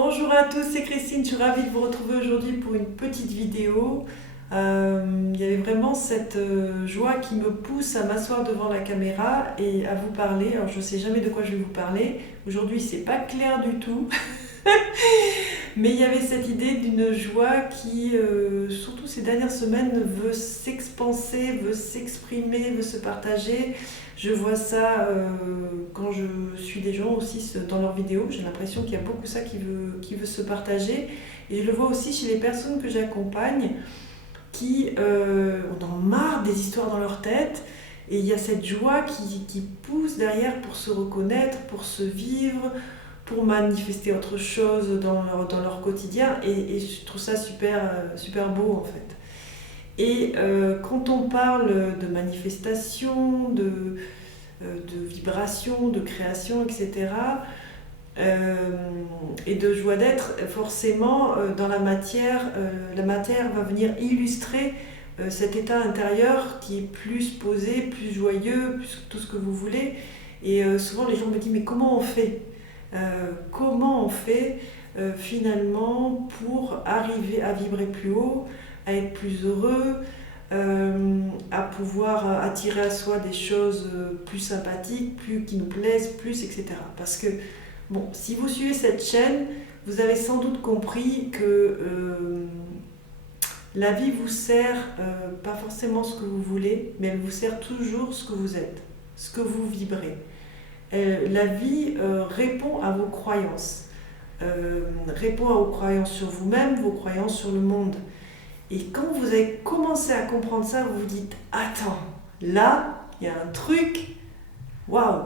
Bonjour à tous, c'est Christine, je suis ravie de vous retrouver aujourd'hui pour une petite vidéo. Il y avait vraiment cette joie qui me pousse à m'asseoir devant la caméra et à vous parler. Alors je ne sais jamais de quoi je vais vous parler. Aujourd'hui, c'est pas clair du tout, mais il y avait cette idée d'une joie qui, surtout ces dernières semaines, veut s'expanser, veut s'exprimer, veut se partager. Je vois ça quand je suis des gens aussi dans leurs vidéos. J'ai l'impression qu'il y a beaucoup ça qui veut se partager. Et je le vois aussi chez les personnes que j'accompagne qui en ont marre des histoires dans leur tête. Et il y a cette joie qui pousse derrière pour se reconnaître, pour se vivre, pour manifester autre chose dans leur quotidien. Et je trouve ça super beau en fait. Et quand on parle de manifestation, de vibration, de création, etc., et de joie d'être, forcément, dans la matière va venir illustrer cet état intérieur qui est plus posé, plus joyeux, plus tout ce que vous voulez. Et souvent les gens me disent mais comment on fait comment on fait finalement pour arriver à vibrer plus haut, à être plus heureux, à pouvoir attirer à soi des choses plus sympathiques, plus qui nous plaisent, plus, etc. Parce que, bon, si vous suivez cette chaîne, vous avez sans doute compris que la vie vous sert pas forcément ce que vous voulez, mais elle vous sert toujours ce que vous êtes, ce que vous vibrez. La vie répond à vos croyances, répond à vos croyances sur vous-même, vos croyances sur le monde. Et quand vous avez commencé à comprendre ça, vous vous dites attends, là, il y a un truc, waouh,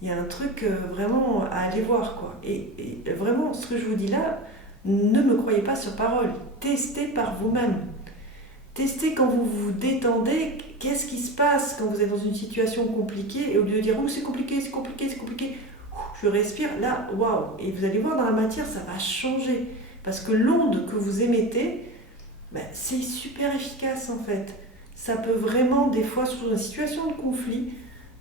il y a un truc vraiment à aller voir quoi. Et vraiment, ce que je vous dis là, ne me croyez pas sur parole, testez par vous-même. Testez quand vous vous détendez, qu'est-ce qui se passe quand vous êtes dans une situation compliquée et au lieu de dire oh, c'est compliqué, c'est compliqué, c'est compliqué, je respire, là, waouh. Et vous allez voir dans la matière, ça va changer. Parce que l'onde que vous émettez, ben, c'est super efficace en fait. Ça peut vraiment, des fois, sur une situation de conflit,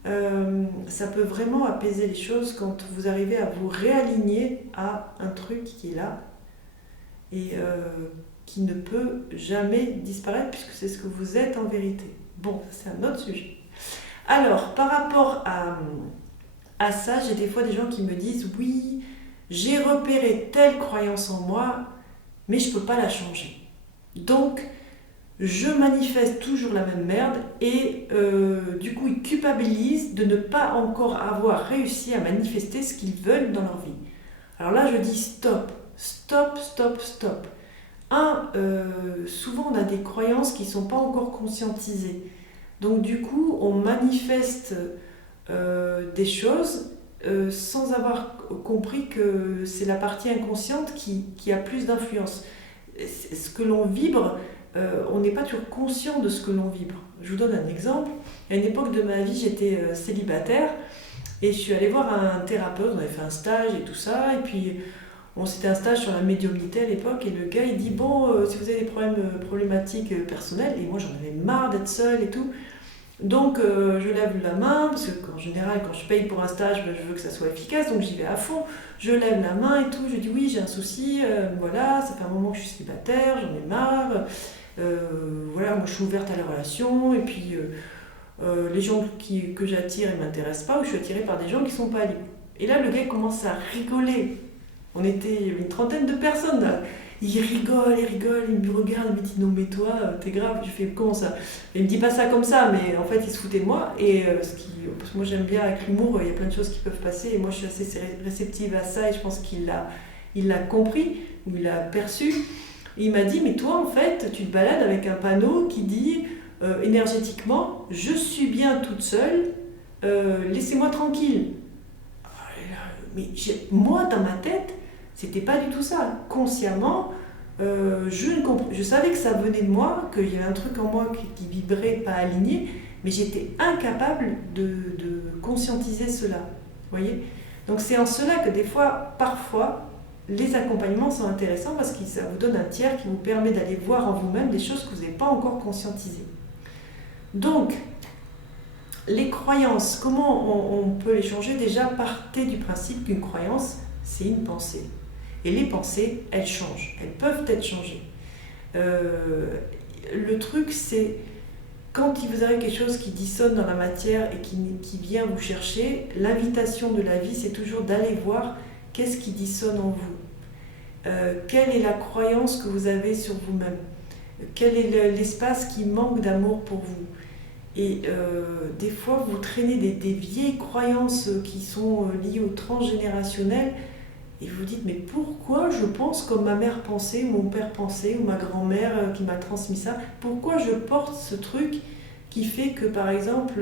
ça peut vraiment apaiser les choses quand vous arrivez à vous réaligner à un truc qui est là et qui ne peut jamais disparaître puisque c'est ce que vous êtes en vérité. Bon, c'est un autre sujet. Alors, par rapport à ça, j'ai des fois des gens qui me disent oui, j'ai repéré telle croyance en moi, mais je ne peux pas la changer. Donc, je manifeste toujours la même merde et du coup, ils culpabilisent de ne pas encore avoir réussi à manifester ce qu'ils veulent dans leur vie. Alors là, je dis stop, stop, stop, stop. Souvent on a des croyances qui ne sont pas encore conscientisées. Donc du coup, on manifeste des choses sans avoir compris que c'est la partie inconsciente qui a plus d'influence. Ce que l'on vibre, on n'est pas toujours conscient de ce que l'on vibre. Je vous donne un exemple. À une époque de ma vie, j'étais célibataire et je suis allée voir un thérapeute, on avait fait un stage et tout ça, et puis c'était un stage sur la médiumnité à l'époque, et le gars il dit bon, si vous avez des problématiques personnelles, et moi j'en avais marre d'être seule et tout, donc je lève la main, parce qu'en général quand je paye pour un stage, ben, je veux que ça soit efficace, donc j'y vais à fond, je lève la main et tout, je dis oui j'ai un souci, voilà, ça fait un moment que je suis célibataire, j'en ai marre, voilà, moi je suis ouverte à la relation, et puis les gens que j'attire ils m'intéressent pas, ou je suis attirée par des gens qui sont pas libres. Et là le gars commence à rigoler. On était une trentaine de personnes là. Il rigole, il me regarde, il me dit non mais toi, t'es grave. Je fais comment ça? Il me dit pas ça comme ça, mais en fait il se foutait de moi. Et parce que moi j'aime bien avec l'humour, il y a plein de choses qui peuvent passer. Et moi je suis assez réceptive à ça et je pense qu'il l'a compris, ou il l'a perçu. Et il m'a dit mais toi en fait tu te balades avec un panneau qui dit énergétiquement je suis bien toute seule, laissez-moi tranquille. Mais moi dans ma tête, c'était pas du tout ça. Consciemment, je savais que ça venait de moi, qu'il y avait un truc en moi qui vibrait, pas aligné, mais j'étais incapable de conscientiser cela. Vous voyez? Donc c'est en cela que des fois, parfois, les accompagnements sont intéressants parce que ça vous donne un tiers qui vous permet d'aller voir en vous-même des choses que vous n'avez pas encore conscientisées. Donc, les croyances, comment on peut les changer? Déjà, partez du principe qu'une croyance, c'est une pensée. Et les pensées, elles changent, elles peuvent être changées. Le truc, c'est quand il vous arrive quelque chose qui dissonne dans la matière et qui vient vous chercher, l'invitation de la vie, c'est toujours d'aller voir qu'est-ce qui dissonne en vous. Quelle est la croyance que vous avez sur vous-même? Quel est l'espace qui manque d'amour pour vous? Et des fois, vous traînez des vieilles croyances qui sont liées au transgénérationnel et vous dites, mais pourquoi je pense comme ma mère pensait, ou mon père pensait, ou ma grand-mère qui m'a transmis ça? Pourquoi je porte ce truc qui fait que, par exemple,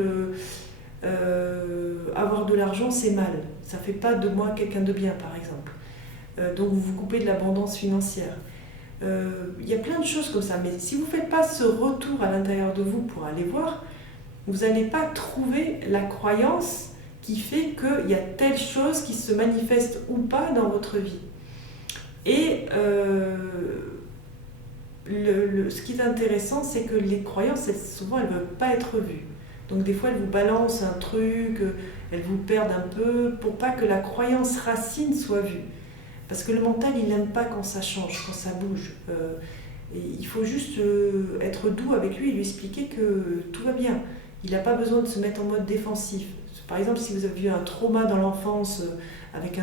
avoir de l'argent, c'est mal? Ça ne fait pas de moi quelqu'un de bien, par exemple. Donc vous vous coupez de l'abondance financière. Il y a plein de choses comme ça, mais si vous ne faites pas ce retour à l'intérieur de vous pour aller voir, vous n'allez pas trouver la croyance qui fait qu'il y a telle chose qui se manifeste ou pas dans votre vie. Et ce qui est intéressant, c'est que les croyances, souvent, elles ne veulent pas être vues. Donc des fois, elles vous balancent un truc, elles vous perdent un peu, pour pas que la croyance racine soit vue. Parce que le mental, il n'aime pas quand ça change, quand ça bouge. Et il faut juste être doux avec lui et lui expliquer que tout va bien. Il n'a pas besoin de se mettre en mode défensif. Par exemple, si vous avez eu un trauma dans l'enfance avec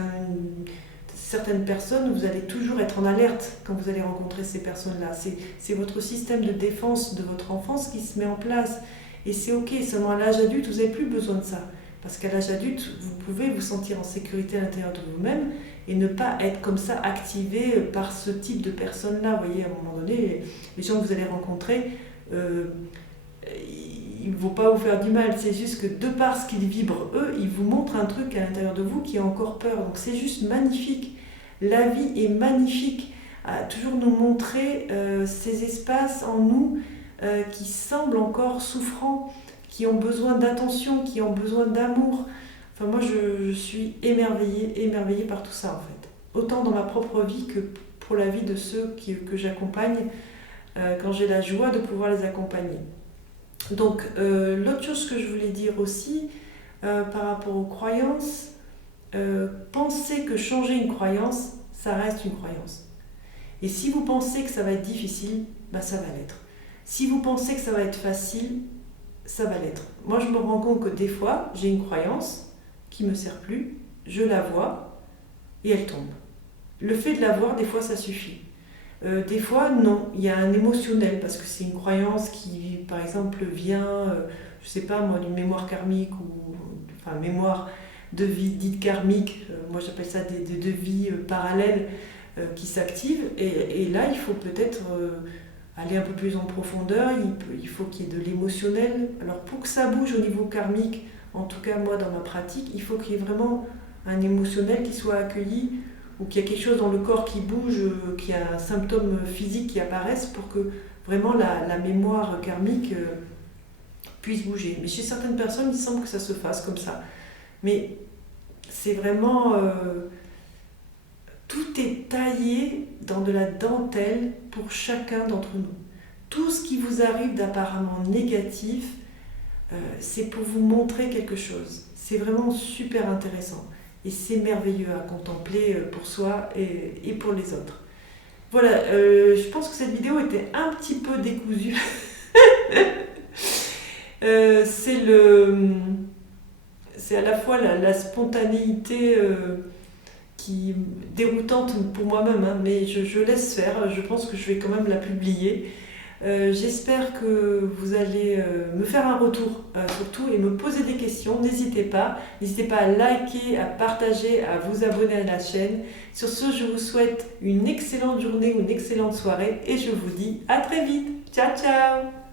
certaines personnes, vous allez toujours être en alerte quand vous allez rencontrer ces personnes-là. C'est votre système de défense de votre enfance qui se met en place. Et c'est ok, seulement à l'âge adulte, vous n'avez plus besoin de ça. Parce qu'à l'âge adulte, vous pouvez vous sentir en sécurité à l'intérieur de vous-même et ne pas être comme ça activé par ce type de personnes-là. Vous voyez, à un moment donné, les gens que vous allez rencontrer, ils ne vont pas vous faire du mal. C'est juste que de par ce qu'ils vibrent, eux, ils vous montrent un truc à l'intérieur de vous qui a encore peur. Donc c'est juste magnifique. La vie est magnifique à toujours nous montrer ces espaces en nous qui semblent encore souffrants, qui ont besoin d'attention, qui ont besoin d'amour. Enfin, moi, je suis émerveillée par tout ça, en fait. Autant dans ma propre vie que pour la vie de ceux que j'accompagne, quand j'ai la joie de pouvoir les accompagner. Donc, l'autre chose que je voulais dire aussi, par rapport aux croyances, pensez que changer une croyance, ça reste une croyance. Et si vous pensez que ça va être difficile, bah ça va l'être. Si vous pensez que ça va être facile, ça va l'être. Moi, je me rends compte que des fois, j'ai une croyance qui ne me sert plus, je la vois et elle tombe. Le fait de la voir, des fois, ça suffit. Des fois, non, il y a un émotionnel, parce que c'est une croyance qui, par exemple, vient, je ne sais pas moi, d'une mémoire karmique, ou enfin, mémoire de vie dite karmique, moi j'appelle ça des vies parallèles qui s'activent, et là, il faut peut-être aller un peu plus en profondeur, il faut qu'il y ait de l'émotionnel. Alors pour que ça bouge au niveau karmique, en tout cas moi dans ma pratique, il faut qu'il y ait vraiment un émotionnel qui soit accueilli, ou qu'il y a quelque chose dans le corps qui bouge, qu'il y a un symptôme physique qui apparaisse pour que vraiment la mémoire karmique puisse bouger. Mais chez certaines personnes, il semble que ça se fasse comme ça. Mais c'est vraiment... tout est taillé dans de la dentelle pour chacun d'entre nous. Tout ce qui vous arrive d'apparemment négatif, c'est pour vous montrer quelque chose. C'est vraiment super intéressant. Et c'est merveilleux à contempler pour soi et pour les autres. Voilà, je pense que cette vidéo était un petit peu décousue. C'est à la fois la spontanéité qui est déroutante pour moi-même, hein, mais je laisse faire. Je pense que je vais quand même la publier. J'espère que vous allez me faire un retour surtout et me poser des questions. N'hésitez pas à liker, à partager, à vous abonner à la chaîne. Sur ce, je vous souhaite une excellente journée ou une excellente soirée et je vous dis à très vite. Ciao, ciao!